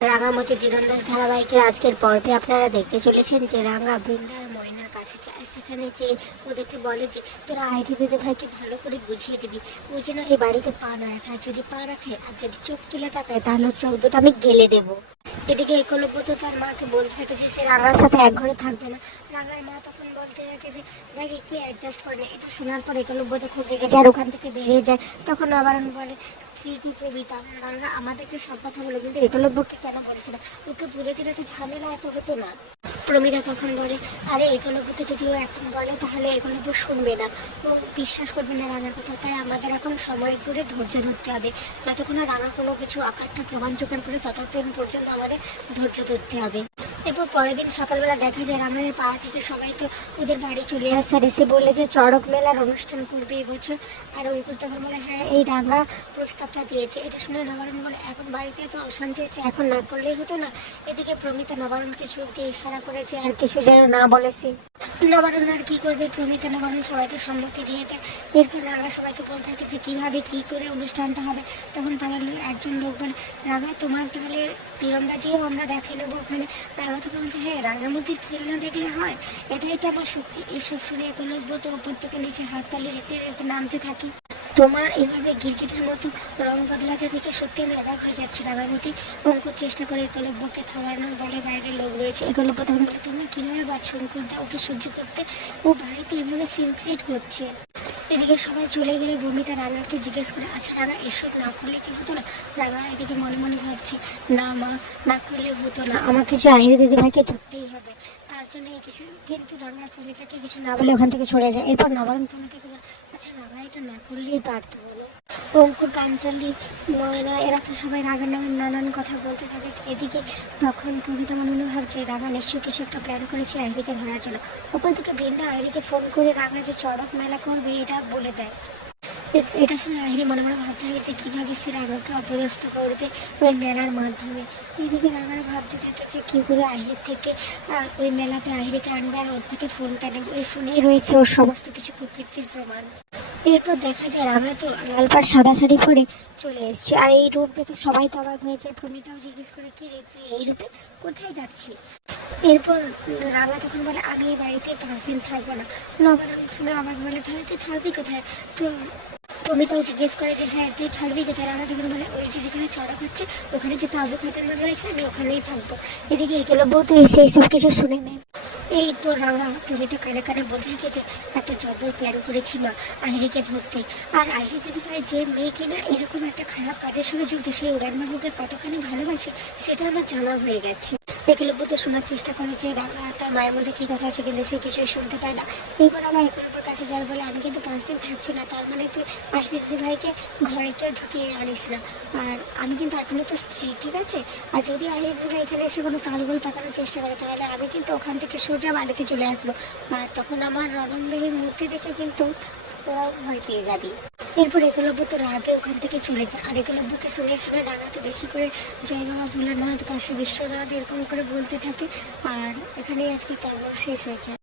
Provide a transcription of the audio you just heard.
রাঙামতি তীরন্দাজ ধারাবাহিকের আজকের পর্বে আপনারা দেখতে চলেছেন যে রাঙা বৃন্দার ময়নার কাছে যায়। সেখানে যে ওদেরকে বলে যে, তোরা আইডি দিদি ভাইকে ভালো করে বুঝিয়ে দিবি। ও যেন এই বাড়িতে পা না রাখে। আর যদি পা রাখে আর যদি চোখ তুলে তাকায়, তাহলে চোখ দুটো আমি গেলে দেবো। এদিকে একলব্য তো তার মাকে বলতে থাকে যে, সে রাঙার সাথে এক ঘরে থাকবে না। রাঙার মা তখন বলতে থাকে যে, দেখ একটু অ্যাডজাস্ট করে না। এটা শোনার পর একলব্য তো খুব রেগে যায় আর ওখান থেকে বেরিয়ে যায়। তখন আবার বলে ঠিকই প্রবিতা রাঙা আমাদেরকে সব কথা বলো, কিন্তু একলব্যকে কেন বলছে না? ওকে বলে দিলে তো ঝামেলা এত হতো না। প্রমিতা তখন বলে, আরে একলব্যকে যদি ও এখন বলে, তাহলে একলব্য শুনবে না। ও বিশ্বাস করবে না রাঙার কথা, তাই আমাদের এখন সময় করে ধৈর্য ধরতে হবে। যতক্ষণ রাঙা কোনো কিছু আকারটা প্রমাণ জোগাড় করে ততক্ষণ পর্যন্ত আমাদের ধৈর্য ধরতে হবে। এরপর পরের দিন সকালবেলা দেখা যায় রাঙাদের পাড়া থেকে সবাই তো ওদের বাড়ি চলে আসে আর এসে বললে যে চড়ক মেলার অনুষ্ঠান করবে এবছর আর অঙ্কুর তখন বলে হ্যাঁ এই রাঙা প্রস্তাবটা দিয়েছে। এটা শুনে নবারণ বলে, এখন বাড়িতে তো অশান্তি হচ্ছে, এখন না করলেই হতো না। এদিকে প্রমিতা নবারণকে দিয়ে ইশারা করেছে, আর কিছু যেন না বলেছে নবারণ আর কি করবে প্রমিতা নবারণ সবাইকে সম্মতি দিয়েতে এরপর রাগা সবাইকে বলতে থাকে যে কীভাবে কি করে অনুষ্ঠানটা হবে। তখন পাড়ার একজন লোক বলে, রাগা, তোমার তাহলে তীরন্দাজিও আমরা দেখে নেব ওখানে। রাগা তখন বলছে হ্যাঁ রাঙামতির খেল না দেখলে হয়? এটাই তো আমার শক্তি। এইসব শুনে কোনো লোক বলতে ওপর থেকে নিচে হাততালি দিতে নামতে থাকি। তোমার এভাবে গিরগিটির মতো রং বদলাতে দেখে সত্যি আমি অবাক হয়ে যাচ্ছি রাগামতি অঙ্কুর চেষ্টা করে একলব্যকে থামানোর বলে বাইরের লোক রয়েছে। একলব্য তখন বলে, তোমরা কীভাবে বাচ্চা অঙ্কুর দাও ওকে সহ্য করতে ও বাড়িতে এভাবে সিনক্রিয়েট করছে? এদিকে সবাই চলে গেলে বমিতা রাঙাকে জিজ্ঞেস করে আচ্ছা রাঙা, এসব না করলে কি হতো না? রাঙা এদিকে মনে মনে ভাবছে, না মা, না করলে হতো না। আমাকে যে আহিরে দিদি ভাইকে ধরতেই হবে। তার জন্য কিছু কিন্তু রাঙা প্রমিতাকে কিছু না বলে ওখান থেকে সরে যায়। এরপর নবরণ প্রমিতাকে বলে, আচ্ছা রাঙা এটা না করলেই পারতো বলো। অঙ্কুর পাঞ্চালি ময়না এরা তো সবাই রাগার নামে নানান কথা বলতে থাকে। এদিকে তখন কবিতা মনে মনে ভাবছে রাগা নিশ্চয়ই কিছু একটা প্ল্যান করেছে আইরিকে ধরার জন্য। ওখান থেকে বৃন্দা আইরিকে ফোন করে রাগা যে চড়ক মেলা করবে এটা বলে দেয়। এটা শুনে আহিরি মনে মনে ভাবতে থাকে যে কীভাবে সে রাগাকে অপদস্থ করবে ওই মেলার মাধ্যমে। এদিকে রাগারা ভাবতে থাকে যে কী করে আহিরের থেকে ওই মেলাতে আহিরিকে আনবে আর ওর থেকে ফোনটা নেবে। ওই ফোনে রয়েছে ওর সমস্ত কিছু কুকীর্তির প্রমাণ। এরপর দেখা যায় রাগা তো লাল পাড় সাদা শাড়ি পরে চলে এসছে। আর এই রূপ দেখে সবাই তো অবাক হয়েছে প্রমিতাও জিজ্ঞেস করে, কি রে, তুই এই রূপে কোথায় যাচ্ছিস? এরপর রাগা তখন বলে আমি এই বাড়িতে পাঁচ দিন থাকব না। নবারণ শুনে অবাক বলে, তাহলে তুই থাকবি কোথায়? প্রমিতাও জিজ্ঞেস করে যে হ্যাঁ তুই থাকবি কোথায় রাগা তখন বলে, ওই যে যেখানে চড়া করছে, ওখানে যে তাজু খাটানো রয়েছে, আমি ওখানেই থাকব। এদিকে একলব্য তো এসে এইসব কিছু শুনে নেয়। এই তো রাঙা প্রমিতা কানে কানে বলতে যে একটা জব্বর প্ল্যান করেছি মা, আহিরিকে ধরতে। আর আহিরি দিদি ভাই যে মেয়ে কিনা, এরকম একটা খারাপ কাজের সঙ্গে যুক্ত সেই উড়ান উড়ানবাবুকে কতখানি ভালোবাসে, সেটা আমার জানা হয়ে গেছে। একলব্য তো শোনার চেষ্টা করে যে তার মায়ের মধ্যে কী কথা আছে কিন্তু সে কিছুই শুনতে পায় না। এরপর আবার একলব্যর কাছে যার বলে, আমি কিন্তু পাঁচ দিন থাকছি না, তার মানে তুই দিদি ভাইকে ঘরেটা ঢুকিয়ে আনিস না। আর আমি কিন্তু এখনও তো স্ত্রী, ঠিক আছে? আর যদি আহিরি দিদি ভাই এখানে এসে কোনো তালগোল পাকানোর চেষ্টা করে, তাহলে আমি কিন্তু ওখান থেকে সোজা বাড়িতে চলে আসব। আর তখন আমার রণনদেহী মূর্তি দেখে কিন্তু তোরাও ভয় পেয়ে যাবি। এরপর একলব্য তো রাগে ওখান থেকে চলে যায়। আর এগুলো একলব্যকে শুনে শুনে ডানা তো বেশি করে জয় বাবা ভোলানাথ, কাশী বিশ্বনাথ, এরকম করে বলতে থাকে। আর এখানেই আজকে পর্ব শেষ হয়েছে।